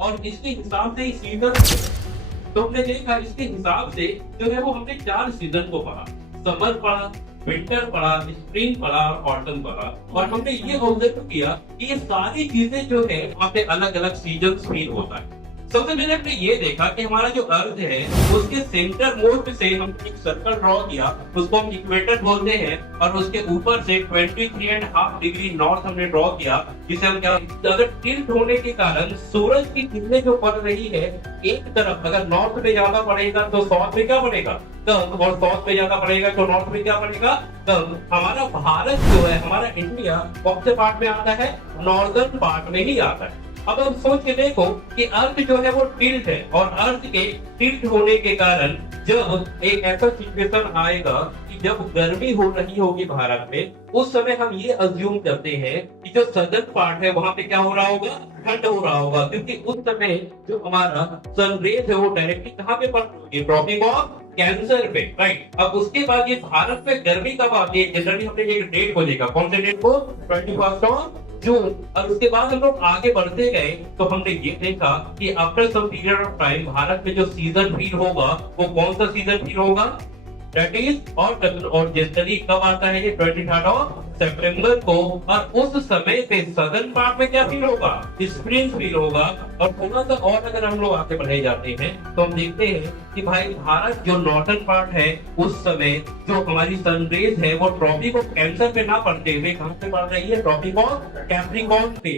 और इसके हिसाब से ही सीजन, तो हमने देखा इसके हिसाब से जो है वो हमने 4 सीजन को पढ़ा। समर पढ़ा, विंटर पढ़ा, स्प्रिंग पढ़ा और ऑटम पढ़ा। और हमने ये ऑब्जर्व किया कि ये सारी चीजें जो है वहाँ पे अलग अलग सीजन फील होता है। सबसे पहले हमने ये देखा कि हमारा जो अर्थ है उसके सेंटर मोड से हम एक सर्कल ड्रॉ किया, उसको हम इक्वेटर बोलते हैं, और उसके ऊपर से 23.5 डिग्री नॉर्थ हमने ड्रॉ किया, जिसे हम क्या, अगर टिल्ट होने के कारण सूरज की किरणें जो पड़ रही है एक तरफ, अगर नॉर्थ में ज्यादा पड़ेगा तो साउथ में क्या पड़ेगा कम, और साउथ में ज्यादा पड़ेगा तो नॉर्थ में क्या पड़ेगा कम। हमारा भारत जो है, हमारा इंडिया कौन से पार्ट में आता है, नॉर्दर्न पार्ट में ही आता है। अब हम सोच के देखो कि अर्थ जो है वो टिल्ट है, और अर्थ के टिल्ट होने के कारण जब एक ऐसा सिचुएशन आएगा कि जब गर्मी हो रही होगी भारत में, उस समय हम ये अज्यूम करते हैं कि जो सदर्न पार्ट है वहां पे क्या हो रहा होगा, ठंड हो रहा होगा, क्योंकि उस समय जो हमारा सनरेज है वो डायरेक्टली कहाँ पे पड़ रही है, ट्रॉपिक ऑफ कैंसर पे, राइट। अब उसके बाद ये भारत में गर्मी कब आती है, जनरली हमने एक डेट को देखा, कौन से डेट को, 21 जून। और उसके बाद हम लोग आगे बढ़ते गए तो हमने ये देखा कि after some period of time Bharat में जो सीजन फील होगा वो कौन सा सीजन फील होगा, दैट इज ऑटम। और जनरली कब आता है ये, 23 सितंबर को। और उस समय पे सदर्न पार्ट में क्या फील होगा, स्प्रिंग फील होगा। और थोड़ा सा और अगर हम लोग आगे बढ़े जाते हैं तो हम देखते हैं कि भाई भारत जो नॉर्दर्न पार्ट है उस समय जो हमारी सनरेज है वो ट्रॉपिक ऑफ कैंसर पे ना पड़ते हुए कहां पे पड़ रही है, ट्रॉपिक ऑफ कैप्रिकॉर्न पे।